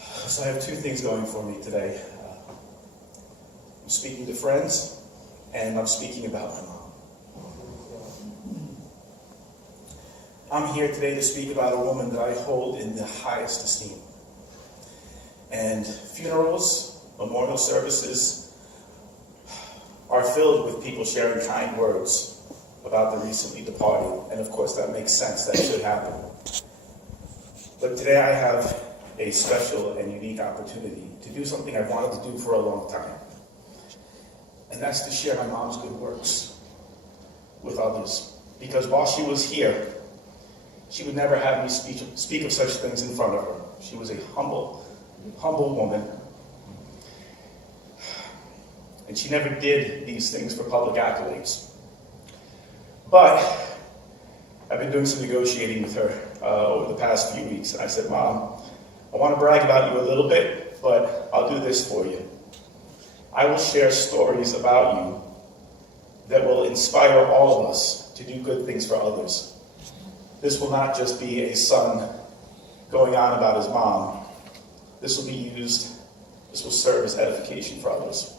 So I have two things going for me today. I'm speaking to friends, and I'm speaking about my mom. I'm here today to speak about a woman that I hold in the highest esteem. And funerals, memorial services are filled with people sharing kind words about the recently departed. And of course that makes sense, that should happen. But today I have a special and unique opportunity to do something I've wanted to do for a long time. And that's to share my mom's good works with others. Because while she was here, she would never have me speak of such things in front of her. She was a humble woman. And she never did these things for public accolades. But I've been doing some negotiating with her over the past few weeks. And I said, Mom, I want to brag about you a little bit, but I'll do this for you. I will share stories about you that will inspire all of us to do good things for others. This will not just be a son going on about his mom. This will serve as edification for others.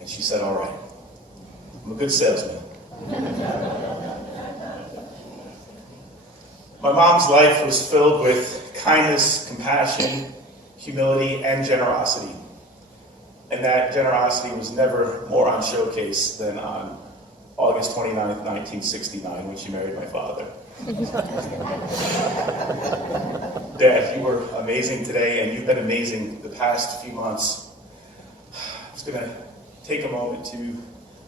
And she said, all right. I'm a good salesman. My mom's life was filled with kindness, compassion, humility, and generosity. And that generosity was never more on showcase than on August 29th, 1969, when she married my father. Dad, you were amazing today, and you've been amazing the past few months. I'm just going to take a moment to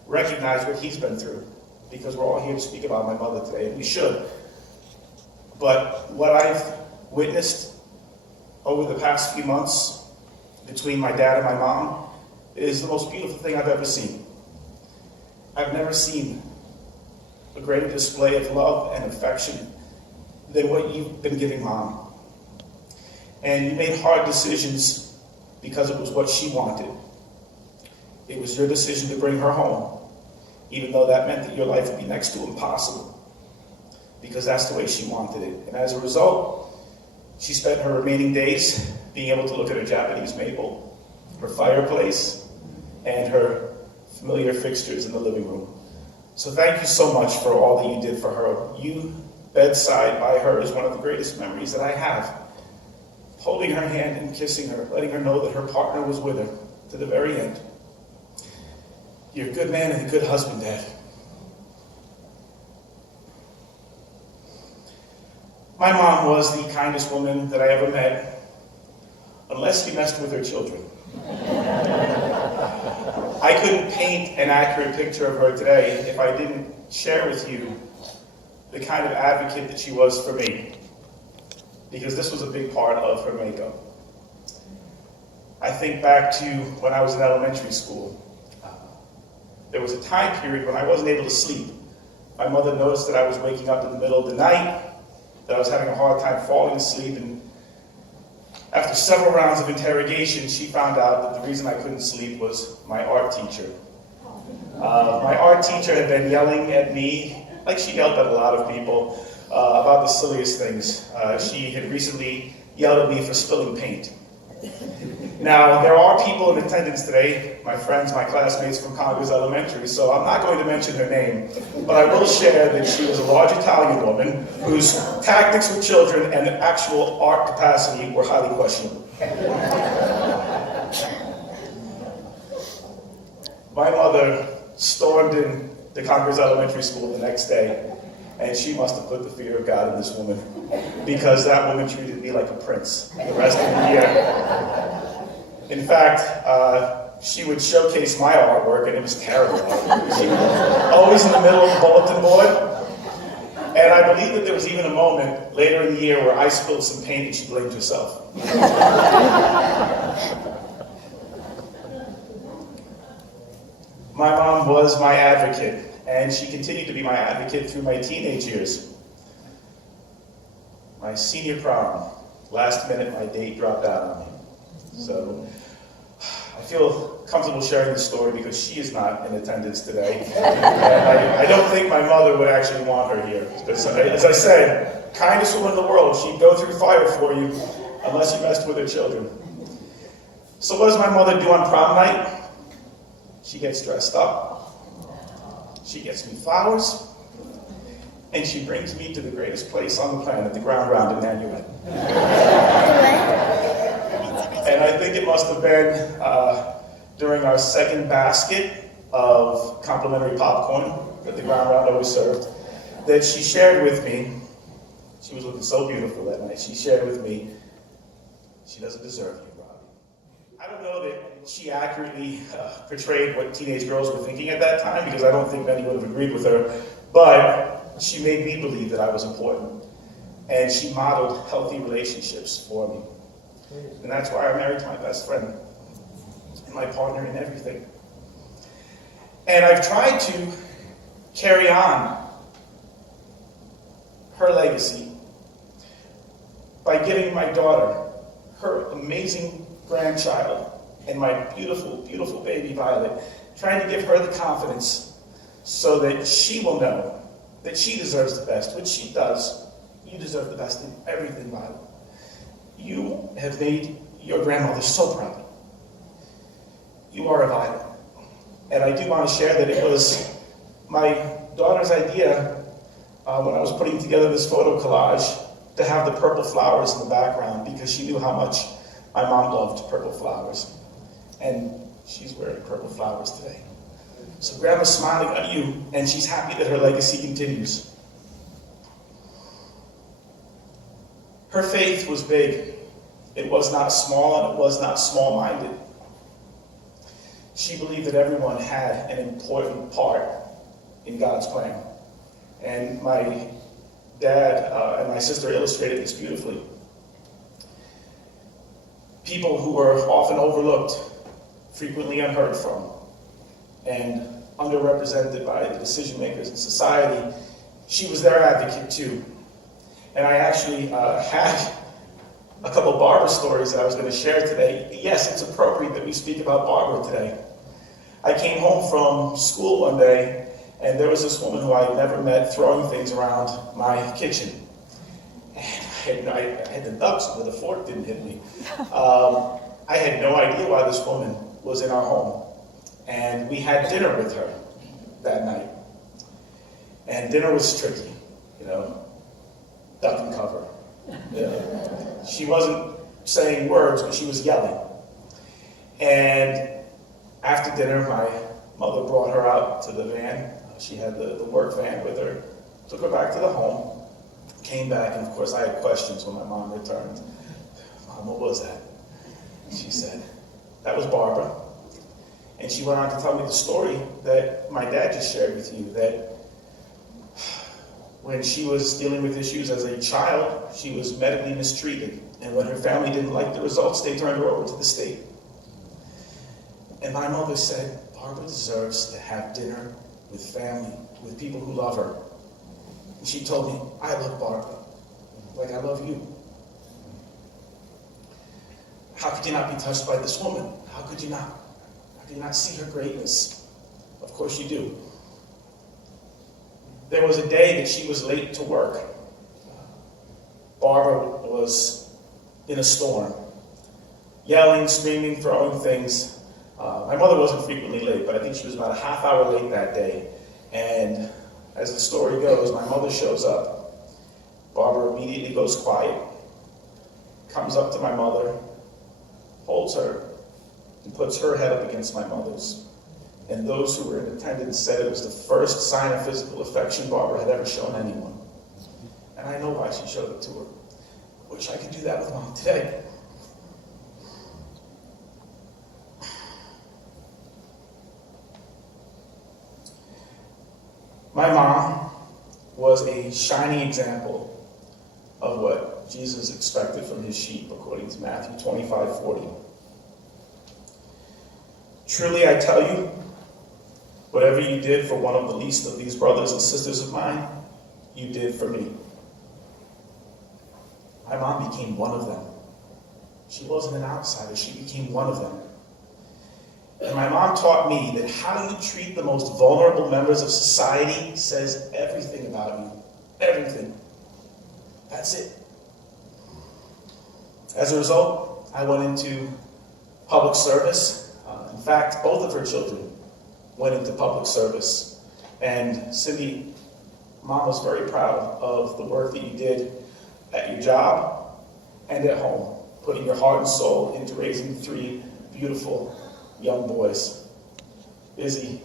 recognize what he's been through, because we're all here to speak about my mother today, and we should. But what I've witnessed over the past few months between my dad and my mom is the most beautiful thing I've ever seen. I've never seen a greater display of love and affection than what you've been giving Mom. And you made hard decisions because it was what she wanted. It was your decision to bring her home, even though that meant that your life would be next to impossible, because that's the way she wanted it. And as a result, she spent her remaining days being able to look at her Japanese maple, her fireplace, and her familiar fixtures in the living room. So thank you so much for all that you did for her. You, bedside by her, is one of the greatest memories that I have. Holding her hand and kissing her, letting her know that her partner was with her to the very end. You're a good man and a good husband, Dad. My mom was the kindest woman that I ever met, unless you messed with her children. I couldn't paint an accurate picture of her today if I didn't share with you the kind of advocate that she was for me, because this was a big part of her makeup. I think back to when I was in elementary school. There was a time period when I wasn't able to sleep. My mother noticed that I was waking up in the middle of the night, that I was having a hard time falling asleep, and after several rounds of interrogation, she found out that the reason I couldn't sleep was my art teacher. My art teacher had been yelling at me, like she yelled at a lot of people, about the silliest things. She had recently yelled at me for spilling paint. Now, there are people in attendance today, my friends, my classmates from Congress Elementary, so I'm not going to mention her name, but I will share that she was a large Italian woman whose tactics with children and actual art capacity were highly questionable. My mother stormed in the Congress Elementary School the next day, and she must have put the fear of God in this woman, because that woman treated me like a prince the rest of the year. In fact, she would showcase my artwork, and it was terrible. She was always in the middle of the bulletin board. And I believe that there was even a moment later in the year where I spilled some paint and she blamed herself. My mom was my advocate, and she continued to be my advocate through my teenage years. My senior prom, last minute my date dropped out on me. So I feel comfortable sharing the story because she is not in attendance today. And I don't think my mother would actually want her here. Because, as I said, kindest woman in the world. She'd go through fire for you. unless you messed with her children. So what does my mother do on prom night? She gets dressed up, she gets me flowers, and she brings me to the greatest place on the planet, the ground round in Nanuet. And I think it must have been during our second basket of complimentary popcorn that the ground round always served, that she shared with me, she was looking so beautiful that night, she shared with me, she doesn't deserve you, Robbie. I don't know that she accurately portrayed what teenage girls were thinking at that time, because I don't think many would have agreed with her, but she made me believe that I was important. And she modeled healthy relationships for me. And that's why I married my best friend and my partner in everything. And I've tried to carry on her legacy by giving my daughter her amazing grandchild and my beautiful, beautiful baby Violet, trying to give her the confidence so that she will know that she deserves the best, which she does. You deserve the best in everything, Violet. You have made your grandmother so proud. You are a Violet. And I do want to share that it was my daughter's idea when I was putting together this photo collage to have the purple flowers in the background, because she knew how much my mom loved purple flowers. And she's wearing purple flowers today. So Grandma's smiling at you, and she's happy that her legacy continues. Her faith was big. It was not small, and it was not small-minded. She believed that everyone had an important part in God's plan. And my dad and my sister illustrated this beautifully. People who were often overlooked, frequently unheard from, and underrepresented by the decision makers in society, she was their advocate too. And I actually had a couple of Barbara stories that I was going to share today. Yes, it's appropriate that we speak about Barbara today. I came home from school one day, and there was this woman who I had never met throwing things around my kitchen. And I had the ducks, but the fork didn't hit me. I had no idea why this woman was in our home. And we had dinner with her that night. And dinner was tricky, duck and cover. She wasn't saying words, but she was yelling. And after dinner, my mother brought her out to the van. She had the work van with her, took her back to the home, came back, and of course I had questions when my mom returned. Mom, what was that? She said, that was Barbara. And she went on to tell me the story that my dad just shared with you, that when she was dealing with issues as a child, she was medically mistreated. And when her family didn't like the results, they turned her over to the state. And my mother said, Barbara deserves to have dinner with family, with people who love her. And she told me, I love Barbara, like I love you. How could you not be touched by this woman? How could you not? How could you not see her greatness? Of course you do. There was a day that she was late to work. Barbara was in a storm, yelling, screaming, throwing things. My mother wasn't frequently late, but I think she was about a half hour late that day. And as the story goes, my mother shows up. Barbara immediately goes quiet, comes up to my mother, holds her, and puts her head up against my mother's. And those who were in attendance said it was the first sign of physical affection Barbara had ever shown anyone. And I know why she showed it to her. I wish I could do that with Mom today. My mom was a shining example of what Jesus expected from his sheep, according to Matthew 25:40. Truly, I tell you, whatever you did for one of the least of these brothers and sisters of mine, you did for me. My mom became one of them. She wasn't an outsider. She became one of them. And my mom taught me that how you treat the most vulnerable members of society says everything about you. Everything. That's it. As a result, I went into public service. In fact, both of her children went into public service. And Cindy, Mom was very proud of the work that you did at your job and at home, putting your heart and soul into raising 3 beautiful young boys. Izzy,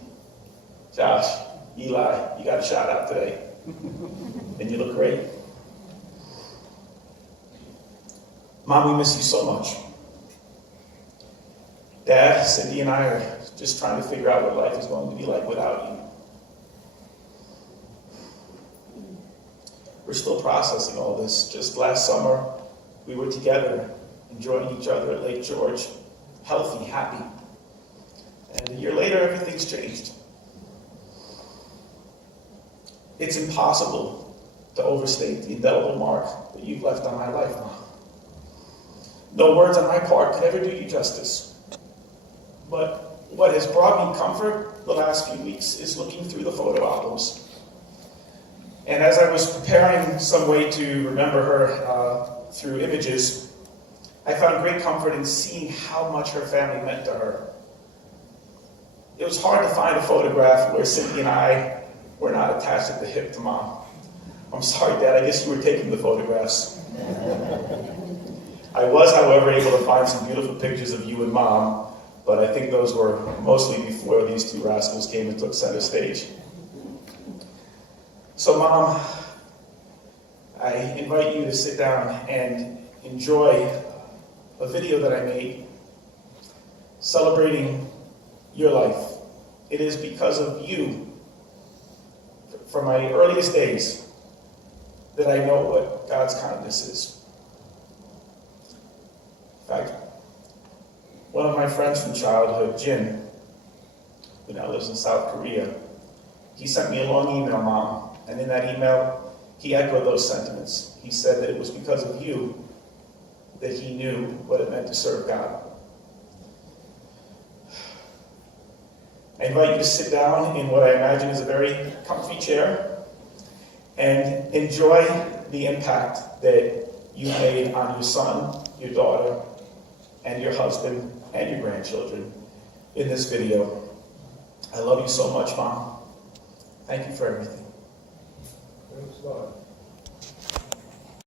Josh, Eli, you got a shout out today. And you look great. Mom, we miss you so much. Dad, Cindy, and I are just trying to figure out what life is going to be like without you. We're still processing all this. Just last summer, we were together, enjoying each other at Lake George, healthy, happy. And a year later, everything's changed. It's impossible to overstate the indelible mark that you've left on my life, Mom. No words on my part could ever do you justice. But what has brought me comfort the last few weeks is looking through the photo albums. And as I was preparing some way to remember her through images, I found great comfort in seeing how much her family meant to her. It was hard to find a photograph where Cindy and I were not attached at the hip to Mom. I'm sorry, Dad, I guess you were taking the photographs. I was, however, able to find some beautiful pictures of you and Mom, but I think those were mostly before these 2 rascals came and took center stage. So, Mom, I invite you to sit down and enjoy a video that I made celebrating your life. It is because of you, from my earliest days, that I know what God's kindness is. In fact, one of my friends from childhood, Jim, who now lives in South Korea, he sent me a long email, Mom, and in that email, he echoed those sentiments. He said that it was because of you that he knew what it meant to serve God. I invite you to sit down in what I imagine is a very comfy chair and enjoy the impact that you made on your son, your daughter, and your husband, and your grandchildren in this video. I love you so much, Mom. Thank you for everything. Thanks a lot.